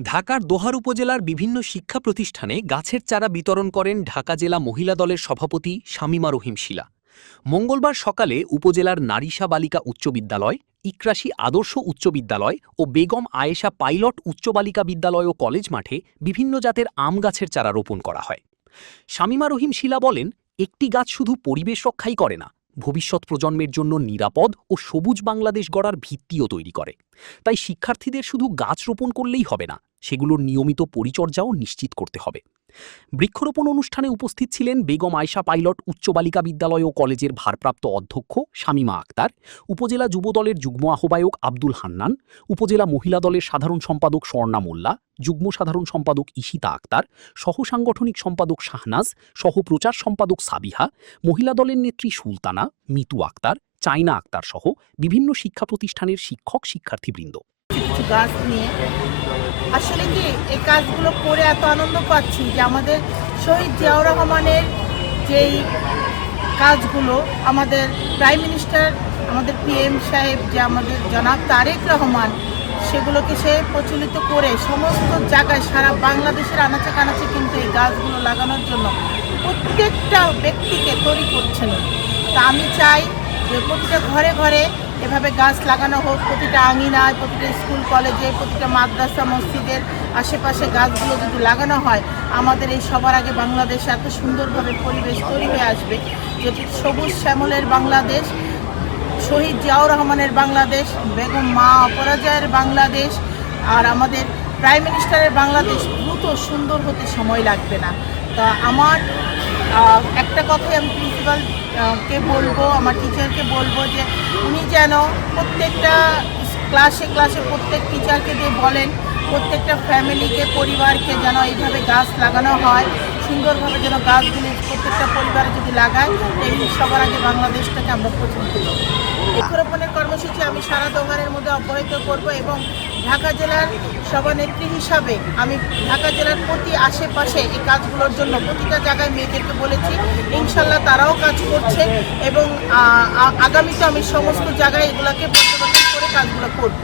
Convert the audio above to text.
ঢাকার দোহার উপজেলার বিভিন্ন শিক্ষা প্রতিষ্ঠানে গাছের চারা বিতরণ করেন ঢাকা জেলা মহিলা দলের সভাপতি শামীমা রহিম শিলা। মঙ্গলবার সকালে উপজেলার নারিশা বালিকা উচ্চ বিদ্যালয়, ইকরাশি আদর্শ উচ্চ বিদ্যালয় ও বেগম আয়েশা পাইলট উচ্চ বালিকা বিদ্যালয় ও কলেজ মাঠে বিভিন্ন জাতের আম গাছের চারা রোপণ করা হয়। শামীমা রহিম শিলা বলেন, একটি গাছ শুধু পরিবেশ রক্ষাই করে না, ভবিষ্যৎ প্রজন্মের জন্য নিরাপদ ও সবুজ বাংলাদেশ গড়ার ভিত্তিও তৈরি করে। তাই শিক্ষার্থীদের শুধু গাছ রোপণ করলেই হবে না, সেগুলোর নিয়মিত পরিচর্যাও নিশ্চিত করতে হবে। বৃক্ষরোপণ অনুষ্ঠানে উপস্থিত ছিলেন বেগম আয়েশা পাইলট উচ্চ বালিকা বিদ্যালয় ও কলেজের ভারপ্রাপ্ত অধ্যক্ষ শামীমা আক্তার, উপজেলা যুবদলের যুগ্ম আহ্বায়ক আব্দুল হান্নান, উপজেলা মহিলা দলের সাধারণ সম্পাদক স্বর্ণা মোল্লা, যুগ্ম সাধারণ সম্পাদক ঈশিতা আক্তার, সহ সাংগঠনিক সম্পাদক শাহনাজ, সহ প্রচার সম্পাদক সাবিহা, মহিলা দলের নেত্রী সুলতানা, মিতু আক্তার, চায়না আক্তার সহ বিভিন্ন শিক্ষা প্রতিষ্ঠানের শিক্ষক শিক্ষার্থীবৃন্দ। কিছু গাছ নিয়ে আসলে কি এই কাজগুলো করে এত আনন্দ পাচ্ছি যে আমাদের শহীদ জিয়াউর রহমানের যেই কাজগুলো আমাদের প্রাইম মিনিস্টার, আমাদের পিএম সাহেব, যে আমাদের জনাব তারেক রহমান, সেগুলোকে সে প্রচলিত করে সমস্ত জায়গায় সারা বাংলাদেশের আনাচে কানাচে কিন্তু এই গাছগুলো লাগানোর জন্য প্রত্যেকটা ব্যক্তিকে তৈরি করছেন। তা আমি চাই যে প্রতিটা ঘরে ঘরে এভাবে গাছ লাগানো হোক, প্রতিটা আঙিনায়, প্রতিটা স্কুল কলেজে, প্রতিটা মাদ্রাসা মসজিদের আশেপাশে গাছগুলো যদি লাগানো হয়, আমাদের এই সবার আগে বাংলাদেশে এত সুন্দরভাবে পরিবেশ তৈরি হয়ে আসবে, যেটি সবুজ শ্যামলের বাংলাদেশ, শহীদ জিয়াউর রহমানের বাংলাদেশ, বেগম মা অপরাজয়ের বাংলাদেশ, আর আমাদের প্রাইম মিনিস্টারের বাংলাদেশ দ্রুত সুন্দর হতে সময় লাগবে না। তা আমার একটা কথাই আমি প্রিন্সিপালকে বলবো, আমার টিচারকে বলবো যে উনি যেন প্রত্যেকটা ক্লাসে ক্লাসে প্রত্যেক টিচারকে দিয়ে বলেন, প্রত্যেকটা ফ্যামিলিকে, পরিবারকে যেন এইভাবে গাছ লাগানো হয়, সুন্দরভাবে যেন গাছগুলি প্রত্যেকটা পরিবারে যদি লাগায়, এই সবার আগে বাংলাদেশটাকে আমরা প্রচলিত করব। বৃক্ষরোপণের কর্মসূচি আমি সারা দোহারের মধ্যে অব্যাহত করব এবং ঢাকা জেলার সভানেত্রী হিসাবে আমি ঢাকা জেলার প্রতি আশেপাশে এই কাজগুলোর জন্য প্রতিটা জায়গায় মেয়েদেরকে বলেছি, ইনশাল্লাহ তারাও কাজ করছে এবং আগামীতে আমি সমস্ত জায়গায় এগুলোকে পর্যবেক্ষণ করে কাজগুলো করব।